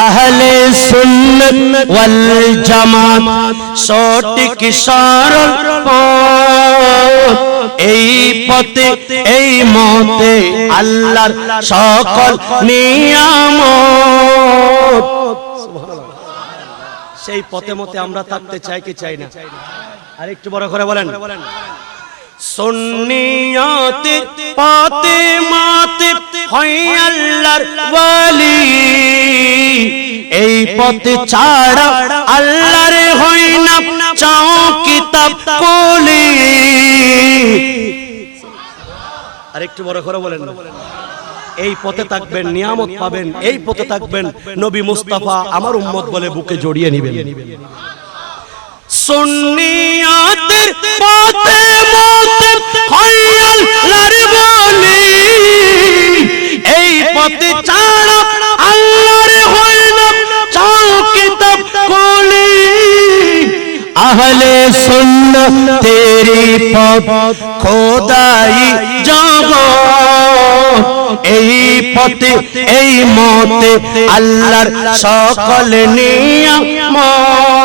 আহলে সুন্নাত ওয়াল জামাত সঠিক সরল পথ এই পথে এই মতে আল্লাহর সকল নিয়ামত সেই পথে মতে আমরা থাকতে চাই কি চাই না আর একটু বড় করে বলেন সুন্নিয়তের পথে মতে হয় আল্লাহর ওয়ালি এই পথে ছাড়া আল্লাহর হয় না চাও কিতাব কলি আর একটু বড় করে বলেন এই পথে থাকবেন নিয়ামত পাবেন এই পথে থাকবেন নবী মুস্তাফা আমার উম্মত বলে বুকে জড়িয়ে নেবেন সুন্নিয়তের পথে মতে হয় আল্লাহর ওয়ালি এই পথে ছাড়া আল্লাহর হয় না চাও কিতাব কলি আহলে সুন্নাত তেরি পথ খোদাই জগৎ এই পথে এই মতে আল্লাহর সকল নিয়ামত